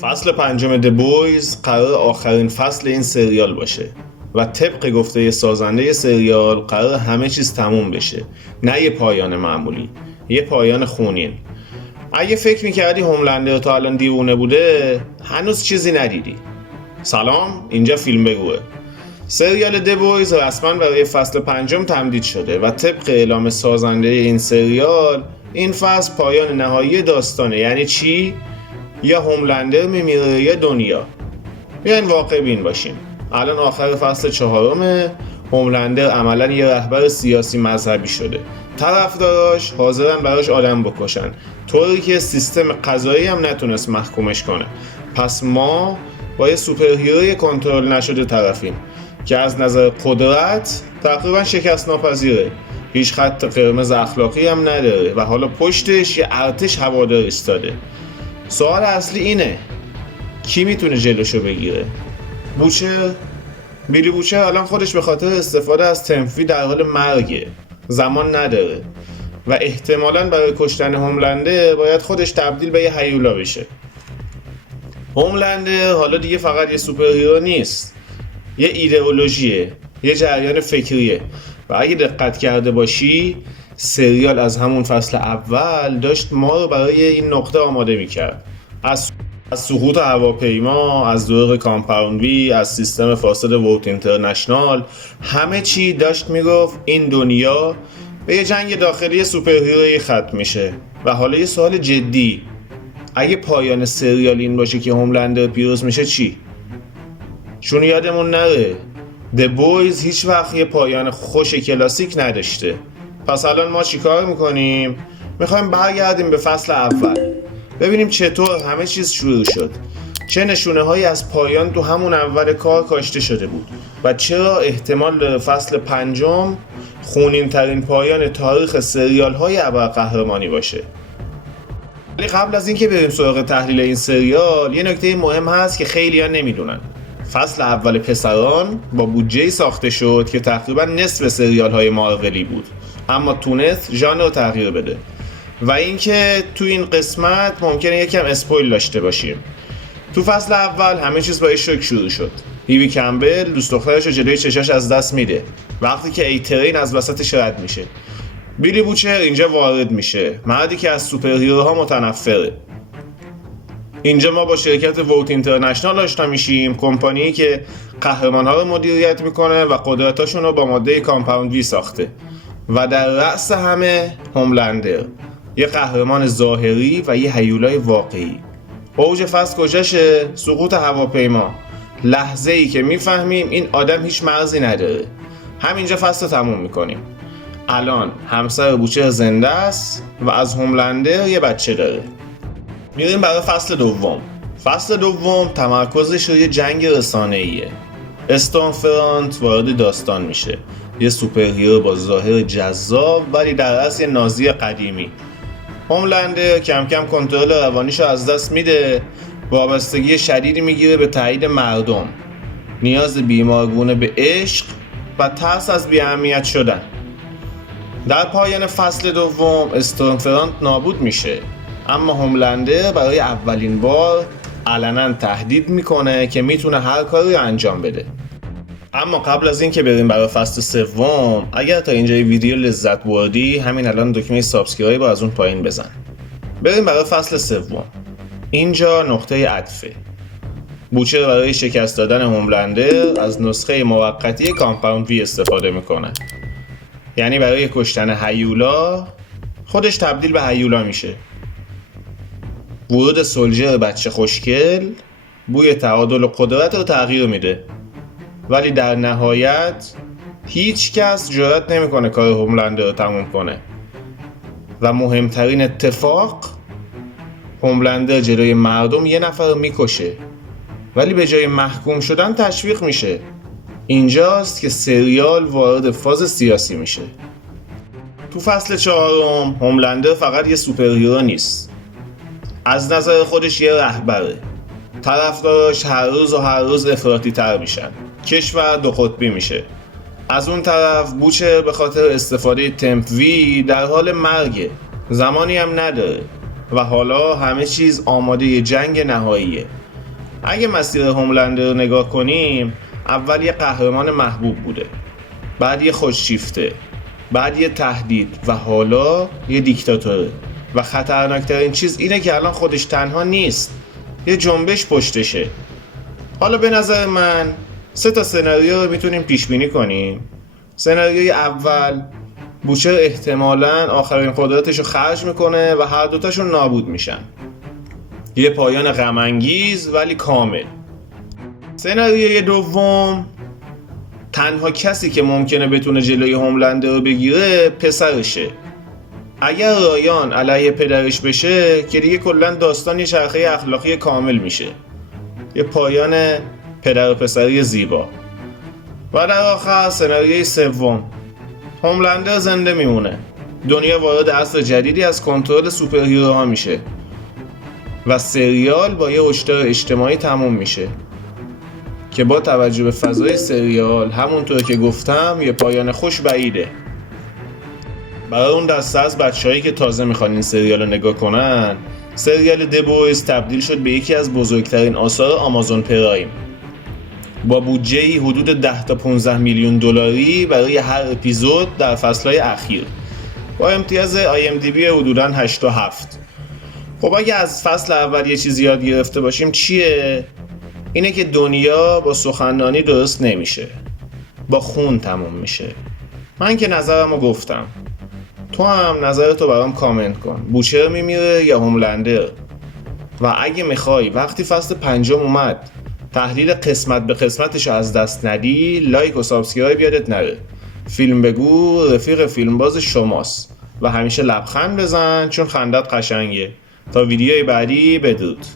فصل پنجم د بویز قرار آخرین فصل این سریال باشه و طبق گفته سازنده سریال قرار همه چیز تموم بشه، نه یه پایان معمولی، یه پایان خونین. اگه فکر میکردی هوملندر تا الان دیوونه بوده، هنوز چیزی ندیدی. سلام، اینجا فیلم بگوه. سریال د بویز رسما برای فصل پنجم تمدید شده و طبق اعلام سازنده این سریال این فصل پایان نهایی داستانه. یعنی چی؟ یا هوملندر میمیره یا دنیا. بیاین واقع بین باشیم. الان آخر فصل چهارمه. هوملندر عملا یه رهبر سیاسی مذهبی شده. طرفداراش حاضرن براش آدم بکشن، طوری که سیستم قضایی هم نتونست محکومش کنه. پس ما با یه سوپر هیروی کنترل نشده طرفیم که از نظر قدرت تقریبا شکست ناپذیره. هیچ خط قرمز اخلاقی هم نداره و حالا پشتش یه ارتش هوادار ایستاده. سوال اصلی اینه، کی میتونه جلوشو بگیره؟ بوچر؟ بیلی بوچر الان خودش به خاطر استفاده از تنفی در حال مرگه، زمان نداره و احتمالاً برای کشتن هوملندر باید خودش تبدیل به یه هیولا بشه. هوملندر حالا دیگه فقط یه سوپر هیرو نیست، یه ایدئولوژیه، یه جریان فکریه و اگه دقت کرده باشی سریال از همون فصل اول داشت ما رو برای این نقطه آماده میکرد. از سقوط هواپیما، از دروغ کامپاوند وی، از سیستم فاسد ووت اینترنشنال، همه چی داشت میگفت این دنیا به یه جنگ داخلی سوپر هیرویی ختم میشه. و حالا یه سوال جدی، اگه پایان سریال این باشه که هوملندر پیروز میشه چی؟ چون یادمون نره د بویز هیچ وقت یه پایان خوش کلاسیک نداشته. پس الان ما چی کار میکنیم؟ میخوایم برگردیم به فصل اول، ببینیم چطور همه چیز شروع شد، چه نشونه هایی از پایان تو همون اول کار کاشته شده بود و چرا احتمال داره فصل پنجم خونین ترین پایان تاریخ سریال های ابرقهرمانی باشه. ولی قبل از اینکه بریم سراغ تحلیل این سریال، یه نکته مهم هست که خیلی‌ها نمیدونن. فصل اول پسران با بودجه‌ای ساخته شد که تقریبا نصف سریال های مارولی بود، اما تونست ژانر رو تغییر بده. و اینکه تو این قسمت ممکنه یکم اسپویل داشته باشیم. تو فصل اول همه چیز با یه شوک شروع شد. هیوی کمبل دوست دخترش رو جلوی چشاش از دست میده وقتی که ایترین از وسطش رد میشه. بیلی بوچر اینجا وارد میشه، مردی که از سوپر هیروها متنفره. اینجا ما با شرکت ووت اینترنشنال آشنا میشیم، کمپانی که قهرمان‌ها رو مدیریت میکنه و قدرتاشون رو با ماده کامپاوند وی ساخته. و در رأس همه هوملندر، یه قهرمان ظاهری و یه هیولای واقعی. اوج فصل کجاشه؟ سقوط هواپیما، لحظه‌ای که میفهمیم این آدم هیچ مغزی نداره. همینجا فصل رو تموم میکنیم. الان همسر بوچر زنده است و از هوملندر یه بچه داره. میریم برای فصل دوم. فصل دوم تمرکزش روی جنگ رسانه‌ایه. استورمفرانت وارد داستان میشه، یه سوپر هیرو با ظاهر جذاب ولی در اصل یه نازی قدیمی. هوملندر کم کم کنترل روانیشو از دست میده، وابستگی شدیدی میگیره به تایید مردم، نیاز بیمارگونه به عشق و ترس از بی‌اهمیت شدن. در پایان فصل دوم استورمفرانت نابود میشه، اما هوملندر برای اولین بار علنا تهدید میکنه که میتونه هر کاری رو انجام بده. اما قبل از این که بریم برای فصل سوم، اگر تا اینجای ویدیو لذت بردی همین الان دکمه سابسکرایب رو از اون پایین بزن. بریم برای فصل سوم. اینجا نقطه عطفه. بوچر برای شکست دادن هوملندر از نسخه موقتی کامپاوند وی استفاده میکنه. یعنی برای کشتن هیولا خودش تبدیل به هیولا میشه. ورود سولجر بچه خوشگل بوی تعادل و قدرت رو تغییر میده، ولی در نهایت هیچ کس جرئت نمیکنه کار هوملندر رو تموم کنه. و مهمترین اتفاق، هوملندر جلوی مردم یه نفر رو میکشه ولی به جای محکوم شدن تشویق میشه. اینجاست که سریال وارد فاز سیاسی میشه. تو فصل چهارم هوملندر فقط یه سوپر هیرو نیست، از نظر خودش یه رهبره. طرفداراش هر روز افراطی تر میشن، کشور دو قطبی میشه. از اون طرف بوچر به خاطر استفاده تمپوی در حال مرگه، زمانی هم نداره و حالا همه چیز آماده یه جنگ نهاییه. اگه مسیر هوملندر رو نگاه کنیم، اول یه قهرمان محبوب بوده، بعد یه خودشیفته، بعد یه تهدید و حالا یه دیکتاتوره. و خطرناکترین چیز اینه که الان خودش تنها نیست، یه جنبش پشتشه. حالا به نظر من 3 سناریو رو میتونیم پیش بینی کنیم. سناریوی اول، بوچر احتمالاً آخرین قدرتش رو خرج میکنه و هر دوتاشون نابود میشن. یه پایان غم انگیز ولی کامل. سناریوی دوم، تنها کسی که ممکنه بتونه جلوی هوملندر رو بگیره پسرشه. اگر رایان علیه پدرش بشه که دیگه کلا داستان یه چرخه اخلاقی کامل میشه. یه پایان پدر و پسری زیبا. و در آخر سناریوی سوم، هوملندر زنده میمونه، دنیا وارد عصر جدیدی از کنترل سوپر هیروها میشه و سریال با یه هشدار اجتماعی تموم میشه که با توجه به فضای سریال همونطور که گفتم یه پایان خوش بعیده. برای اون دسته از بچه‌هایی که تازه میخوان این سریال رو نگاه کنن، سریال The Boys تبدیل شد به یکی از بزرگترین آثار آمازون پرایم با بودجه‌ای حدود 10 تا 15 میلیون دلاری برای هر اپیزود در فصل‌های اخیر، با امتیاز IMDb حدوداً 8 تا 7. خب اگه از فصل اول یه چیزی یاد گرفته باشیم چیه؟ اینه که دنیا با سخنرانی درست نمیشه، با خون تموم میشه. من که نظرمو گفتم، تو هم نظرتو برام کامنت کن. بوچر میمیره یا هوملندر؟ و اگه میخوای وقتی فصل 5 اومد تحلیل قسمت به قسمتشو از دست ندی، لایک و سابسکرایب یادت نره. فیلم بگو رفیق فیلمباز شماست و همیشه لبخند بزن چون خندت قشنگه. تا ویدیوی بعدی، بدرود.